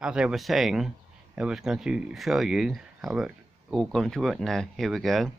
as I was saying, I was going to show you how it's all going to work now. Here we go.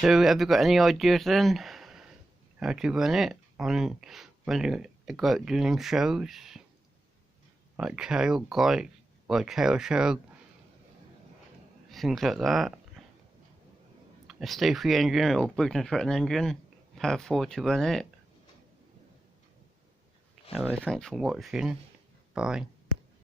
So have you got any ideas then how to run it on when you go out doing shows like trail guide or trail show, things like that? A Stay-Free engine or Briggs & Stratton engine, power 4 to run it. Anyway, thanks for watching. Bye.